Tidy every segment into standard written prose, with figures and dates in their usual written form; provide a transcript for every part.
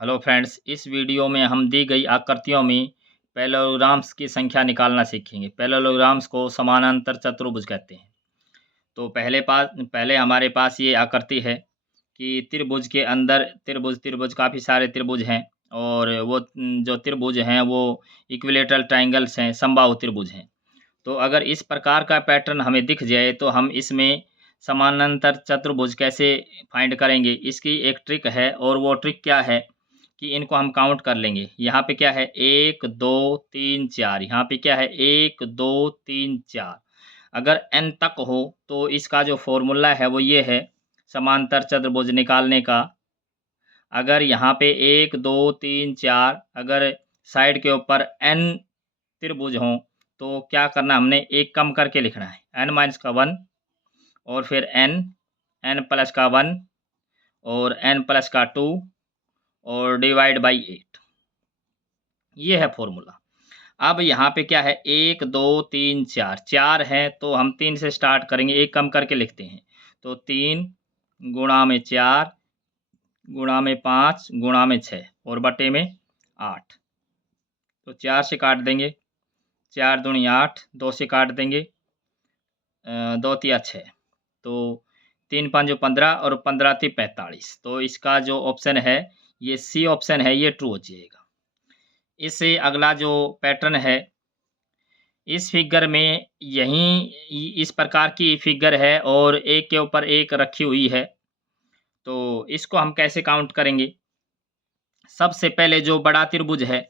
Hello friends, इस video में हम दी गई आकृतियों में पैरेललोग्राम्स की संख्या निकालना सीखेंगे। पैरेललोग्राम्स को समानांतर चतुर्भुज कहते हैं। तो पहले हमारे पास ये आकृति है कि त्रिभुज के अंदर त्रिभुज काफ़ी सारे त्रिभुज हैं और वो जो त्रिभुज हैं वो इक्विलेटरल ट्रायंगल्स हैं, समबाहु त्रिभुज हैं। तो अगर इस प्रकार का पैटर्न हमें दिख जाए तो हम इसमें समानांतर चतुर्भुज कैसे फाइंड करेंगे, इसकी एक ट्रिक है। और वो ट्रिक क्या है कि इनको हम काउंट कर लेंगे। यहाँ पे क्या है 1 2 3 4, यहाँ पे क्या है 1 2 3 4। अगर n तक हो तो इसका जो फॉर्मूला है वो ये है समांतर चतुर्भुज निकालने का। अगर यहाँ पे 1 2 3 4 अगर साइड के ऊपर n त्रिभुज हों तो क्या करना, हमने एक कम करके लिखना है n माइनस का 1 और फिर n प्लस का 1 और n प्लस का 2 और डिवाइड बाई 8। ये है फॉर्मूला। अब यहाँ पे क्या है 1 2 3 4, 4 है तो हम 3 से स्टार्ट करेंगे, एक कम करके लिखते हैं। तो 3 गुणा में 4 गुणा में 5 गुणा में 6 और बटे में 8। तो 4 से काट देंगे, 4 दूनी 8, 2 से काट देंगे, 2 तिया 6, तो 3 5 15 और 15 ती 45। तो इसका जो ऑप्शन है ये सी ऑप्शन है, ये ट्रू हो जाएगा। इससे अगला जो पैटर्न है, इस फिगर में यहीं इस प्रकार की फिगर है और एक के ऊपर एक रखी हुई है। तो इसको हम कैसे काउंट करेंगे? सबसे पहले जो बड़ा त्रिभुज है,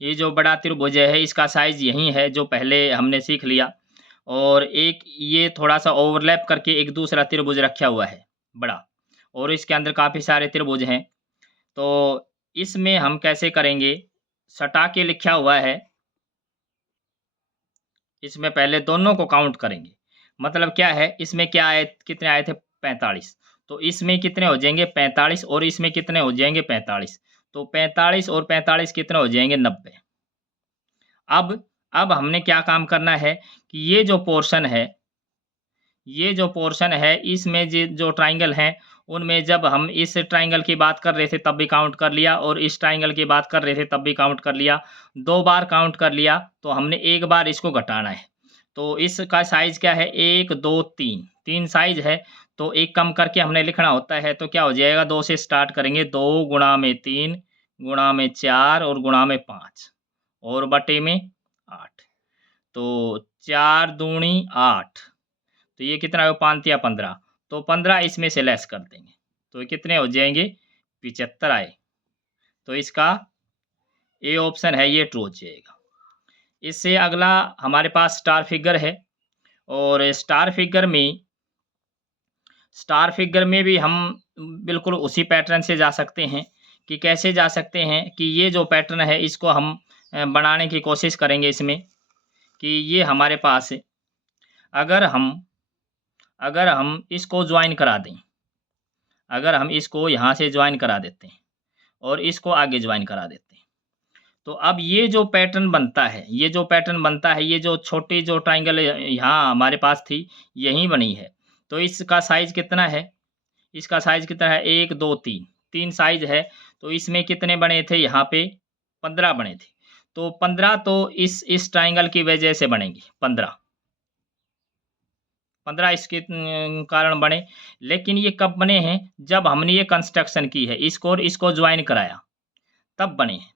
ये जो बड़ा त्रिभुज है इसका साइज यही है जो पहले हमने सीख लिया। और एक ये थोड़ा सा ओवरलैप करके एक दूसरा त्रिभुज रखा हुआ है बड़ा, और इसके अंदर काफ़ी सारे त्रिभुज हैं। तो इसमें हम कैसे करेंगे, सटा के लिखा हुआ है, इसमें पहले दोनों को काउंट करेंगे। मतलब क्या है, इसमें क्या आए, कितने आए थे 45, तो इसमें कितने हो जाएंगे 45 और इसमें कितने हो जाएंगे 45। तो 45 और 45 कितने हो जाएंगे 90। अब हमने क्या काम करना है कि ये जो पोर्शन है, ये जो पोर्शन है इसमें जो ट्राइंगल हैं उनमें जब हम इस ट्राइंगल की बात कर रहे थे तब भी काउंट कर लिया और इस ट्राइंगल की बात कर रहे थे तब भी काउंट कर लिया। 2 बार काउंट कर लिया तो हमने एक बार इसको घटाना है। तो इसका साइज़ क्या है 1 2 3, 3 साइज़ है। तो एक कम करके हमने लिखना होता है, तो क्या हो जाएगा 2 से स्टार्ट करेंगे, 2 गुणा में 3 गुणा में 4 और गुणा में 5 और बटे में 8। तो 4 दूनी 8, तो ये कितना है 5 या 15, तो 15 इसमें से लेस कर देंगे तो ये कितने हो जाएंगे 75 आए। तो इसका ए ऑप्शन है ये ट्रू हो जाएगा। इससे अगला हमारे पास स्टार फिगर है और स्टार फिगर में भी हम बिल्कुल उसी पैटर्न से जा सकते हैं। कि कैसे जा सकते हैं कि ये जो पैटर्न है इसको हम बनाने की कोशिश करेंगे इसमें। कि ये हमारे पास है, अगर हम इसको ज्वाइन करा दें, अगर हम इसको यहाँ से ज्वाइन करा देते हैं और इसको आगे ज्वाइन करा देते हैं, तो अब ये जो पैटर्न बनता है, ये जो छोटी जो ट्राइंगल यहाँ हमारे पास थी यहीं बनी है। तो इसका साइज़ कितना है, इसका साइज़ कितना है 1 2 3, 3 साइज़ है। तो इसमें कितने बने थे, यहाँ पे 15 बने थे। तो 15 तो इस ट्राइंगल की वजह से बनेंगे, 15 इसके कारण बने। लेकिन ये कब बने हैं, जब हमने ये कंस्ट्रक्शन की है, इसको और इसको ज्वाइन कराया तब बने हैं।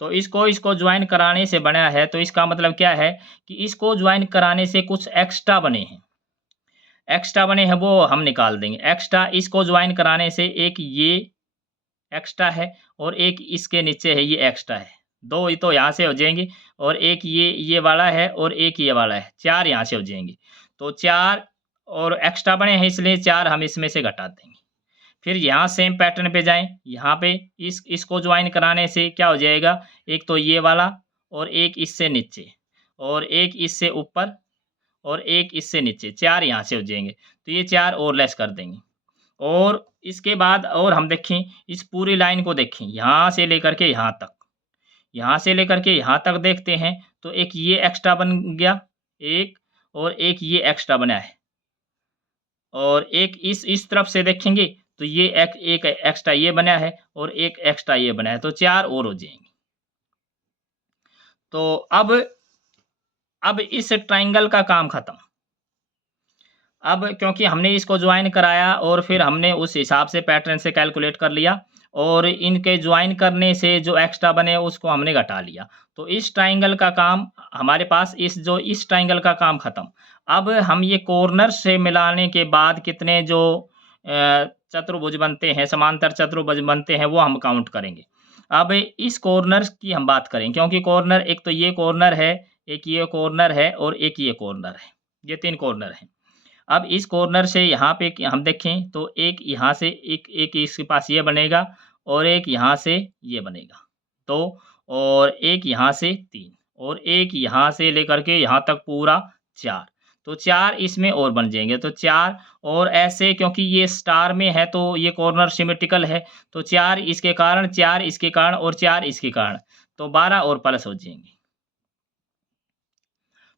तो इसको ज्वाइन कराने से बना है, तो इसका मतलब क्या है कि इसको ज्वाइन कराने से कुछ एक्स्ट्रा बने हैं, वो हम निकाल देंगे। एक्स्ट्रा इसको ज्वाइन कराने से एक ये एक्स्ट्रा है और एक इसके नीचे है ये एक्स्ट्रा है, 2 ही तो यहाँ से हो जाएंगे और एक ये वाला है और एक ये वाला है, 4 यहाँ से हो जाएंगे। तो 4 और एक्स्ट्रा बने हैं इसलिए 4 हम इसमें से घटा देंगे। फिर यहाँ सेम पैटर्न पे जाएं, यहाँ पे इसको ज्वाइन कराने से क्या हो जाएगा, एक तो ये वाला और एक इससे नीचे और एक इससे ऊपर और एक इससे नीचे, 4 यहाँ से हो जाएंगे। तो ये 4 और लेस कर देंगे। और इसके बाद और हम देखें, इस पूरी लाइन को देखें, यहाँ से लेकर के यहाँ तक, यहाँ से लेकर के यहाँ तक देखते हैं तो एक ये एक्स्ट्रा बन गया, एक और एक ये एक्स्ट्रा बना है। और एक इस तरफ से देखेंगे तो ये एक एक्स्ट्रा ये बना है और एक एक्स्ट्रा ये बना है, तो 4 और हो जाएंगे। तो अब इस ट्राइंगल का काम खत्म। अब क्योंकि हमने इसको ज्वाइन कराया और फिर हमने उस हिसाब से पैटर्न से कैलकुलेट कर लिया और इनके ज्वाइन करने से जो एक्स्ट्रा बने उसको हमने घटा लिया। तो इस ट्राइंगल का काम हमारे पास इस ट्राइंगल का काम खत्म। अब हम ये कॉर्नर से मिलाने के बाद कितने जो चतुर्भुज बनते हैं, समांतर चतुर्भुज बनते हैं, वो हम काउंट करेंगे। अब इस कॉर्नर की हम बात करें, क्योंकि कॉर्नर एक तो ये कॉर्नर है, एक ये कॉर्नर है और एक ये कॉर्नर है, ये 3 कॉर्नर हैं। अब इस कॉर्नर से यहाँ पे हम देखें तो एक यहाँ से एक इसके पास ये बनेगा और एक यहाँ से ये बनेगा 2 और एक यहाँ से 3 और एक यहाँ से लेकर के यहाँ तक पूरा 4। तो 4 इसमें और बन जाएंगे, तो 4 और ऐसे क्योंकि ये स्टार में है तो ये कॉर्नर सिमेट्रिकल है, तो 4 इसके कारण, 4 इसके कारण और 4 इसके कारण, तो 12 और प्लस हो जाएंगे।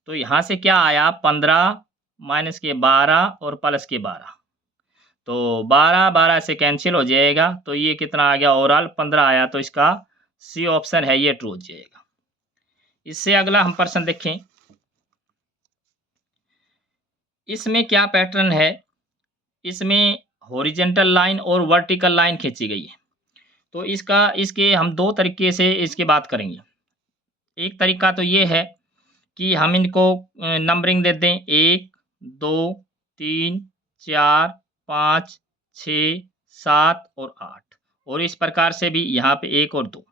तो यहाँ से क्या आया 15 माइनस के 12 और प्लस के 12, तो 12 से कैंसिल हो जाएगा, तो ये कितना आ गया ओवरऑल 15 आया, तो इसका सी ऑप्शन है ये ट्रू हो जाएगा। इससे अगला हम प्रश्न देखें। इसमें क्या पैटर्न है, इसमें हॉरिजेंटल लाइन और वर्टिकल लाइन खींची गई है। तो इसके हम 2 तरीके से इसकी बात करेंगे। एक तरीका तो ये है कि हम इनको नंबरिंग दे दें 1 2 3 4 5 6 7 और 8 और इस प्रकार से भी यहाँ पे 1 और 2।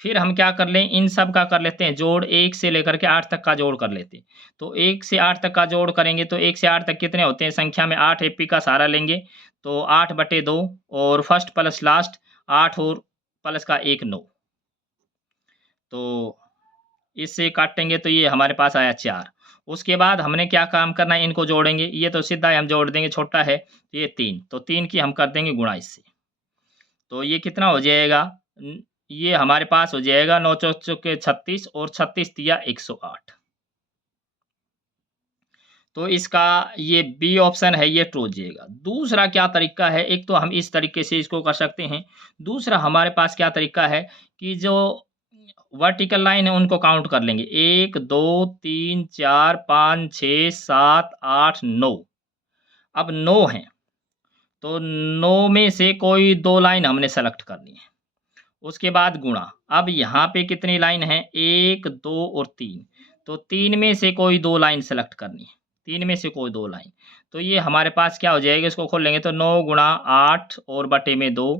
फिर हम क्या कर लें, इन सब का कर लेते हैं जोड़, 1 से लेकर के 8 तक का जोड़ कर लेते हैं। तो 1 से 8 तक का जोड़ करेंगे तो 1 से 8 तक कितने होते हैं, संख्या में 8 एपी का सहारा लेंगे तो 8/2 और फर्स्ट प्लस लास्ट 8 और प्लस का 1 9, तो इससे काटेंगे तो ये हमारे पास आया 4। उसके बाद हमने क्या काम करना है, इनको जोड़ेंगे, ये तो सीधा ही हम जोड़ देंगे, छोटा है तो ये 3, तो 3 की हम कर देंगे गुणा इससे, तो ये कितना हो जाएगा, ये हमारे पास हो जाएगा 9 चौके 36 और 36 तिया 108। तो इसका ये बी ऑप्शन है ये ट्रू हो जाएगा। दूसरा क्या तरीका है, एक तो हम इस तरीके से इसको कर सकते हैं, दूसरा हमारे पास क्या तरीका है कि जो वर्टिकल लाइन है उनको काउंट कर लेंगे 1 2 3 4 5 6 7 8 9। अब 9 हैं तो 9 में से कोई 2 लाइन हमने सेलेक्ट करनी है, उसके बाद गुणा। अब यहाँ पे कितनी लाइन है 1 2 और 3, तो 3 में से कोई 2 लाइन सेलेक्ट करनी है, 3 में से कोई 2 लाइन, तो ये हमारे पास क्या हो जाएगा, इसको खोल लेंगे तो 9 गुणा 8 और बटे में 2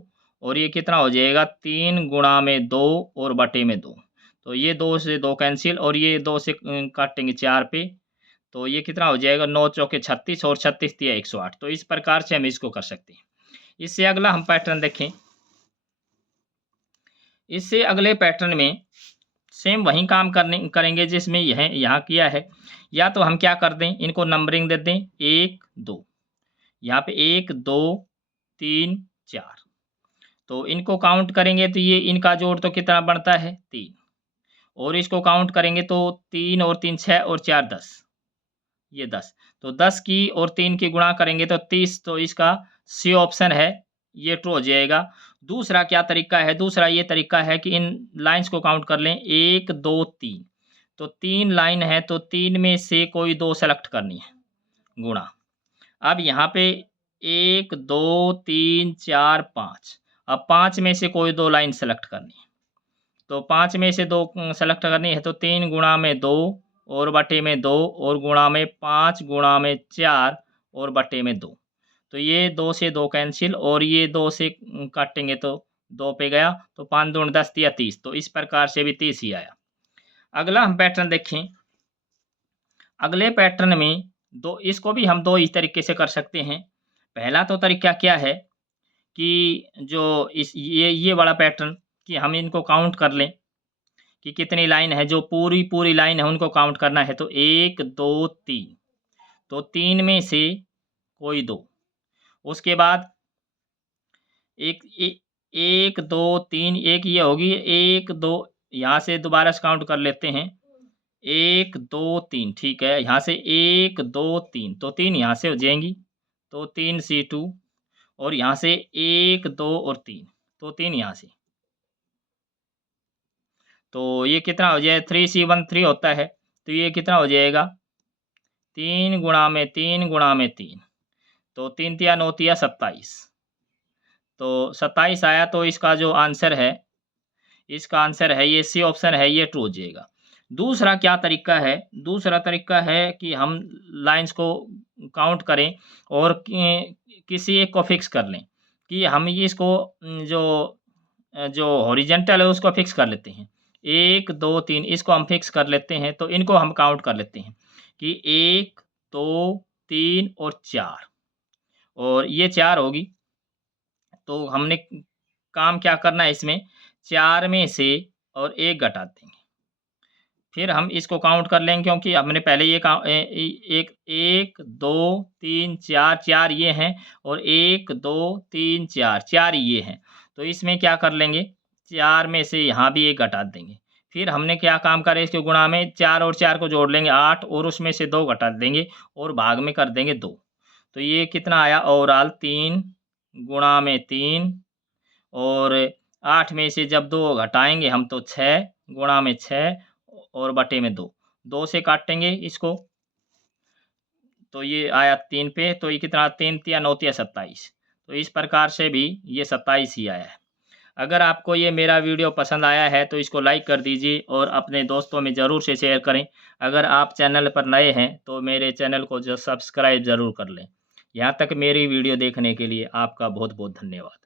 और ये कितना हो जाएगा 3 गुणा में 2 और बटे में 2, तो ये 2 से 2 कैंसिल और ये 2 से काटेंगे 4 पे, तो ये कितना हो जाएगा 9 चौके 36 और 36 तिया 108। तो इस प्रकार से हम इसको कर सकते हैं। इससे अगला हम पैटर्न देखें। इससे अगले पैटर्न में सेम वही काम करेंगे जिसमें यह यहाँ किया है। या तो हम क्या कर दें, इनको नंबरिंग दे दें 1 2, यहाँ पे 1 2 3 4, तो इनको काउंट करेंगे तो ये इनका जोड़ तो कितना बनता है 3 और इसको काउंट करेंगे तो 3 और 3 6 और 4 10, ये 10, तो 10 की और 3 की गुणा करेंगे तो 30, तो इसका सी ऑप्शन है ये ट्रू हो जाएगा। दूसरा क्या तरीका है, दूसरा ये तरीका है कि इन लाइंस को काउंट कर लें 1 2 3, तो 3 लाइन है तो 3 में से कोई 2 सेलेक्ट करनी है, गुणा। अब यहाँ पे 1 2 3 4 5, अब 5 में से कोई 2 लाइन सेलेक्ट करनी है, तो 5 में से 2 सेलेक्ट करनी है तो 3 गुणा में 2 और बटे में 2 और गुणा में 5 गुणा में 4 और बटे में 2, तो ये 2 से 2 कैंसिल और ये 2 से काटेंगे तो 2 पे गया, तो 5 दूनी 10 या 30, तो इस प्रकार से भी 30 ही आया। अगला हम पैटर्न देखें। अगले पैटर्न में इसको भी हम 2 इस तरीके से कर सकते हैं। पहला तो तरीका क्या है कि जो ये वाला पैटर्न कि हम इनको काउंट कर लें कि कितनी लाइन है, जो पूरी लाइन है उनको काउंट करना है, तो 1 2 3, तो 3 में से कोई 2, उसके बाद 1 2 3, एक ये होगी 1 2, यहाँ से दोबारा से काउंट कर लेते हैं 1 2 3, ठीक है, यहाँ से 1 2 3, तो 3 यहाँ से हो जाएंगी, तो 3 C2 और यहाँ से 1 2 और 3, तो 3 यहाँ से। तो ये कितना हो जाए, 3C13 होता है, तो ये कितना हो जाएगा, 3 गुणा में 3 गुणा में 3, तो 3 तिया 9 तिया 27। तो 27 आया, तो इसका जो आंसर है, इसका आंसर है ये सी ऑप्शन है, ये ट्रू हो जाएगा। दूसरा क्या तरीका है, दूसरा तरीका है कि हम लाइंस को काउंट करें और किसी एक को फिक्स कर लें, कि हम ये इसको जो जो हॉरिजेंटल है उसको फिक्स कर लेते हैं, 1 2 3 इसको हम फिक्स कर लेते हैं, तो इनको हम काउंट कर लेते हैं कि 1 2 3 और 4, और ये 4 होगी। तो हमने काम क्या करना है इसमें, 4 में से और 1 घटा देंगे, फिर हम इसको काउंट कर लेंगे, क्योंकि हमने पहले ये एक 1 2 3 4 4 ये हैं, और 1 2 3 4 4 ये हैं। तो इसमें क्या कर लेंगे, 4 में से यहाँ भी 1 घटा देंगे, फिर हमने क्या काम करें, इसके गुणा में 4 और 4 को जोड़ लेंगे 8, और उसमें से 2 घटा देंगे और भाग में कर देंगे 2। तो ये कितना आया, ओवरऑल 3 गुणा में 3, और 8 में से जब 2 घटाएंगे हम, तो 6 गुणा में 6 और बटे में 2, 2 से काटेंगे इसको, तो ये आया 3 पे, तो ये कितना, 3 तिया 9 तिया 27। तो इस प्रकार से भी ये 27 ही आया है। अगर आपको ये मेरा वीडियो पसंद आया है तो इसको लाइक कर दीजिए और अपने दोस्तों में ज़रूर से शेयर करें। अगर आप चैनल पर नए हैं तो मेरे चैनल को जो सब्सक्राइब ज़रूर कर लें। यहाँ तक मेरी वीडियो देखने के लिए आपका बहुत बहुत धन्यवाद।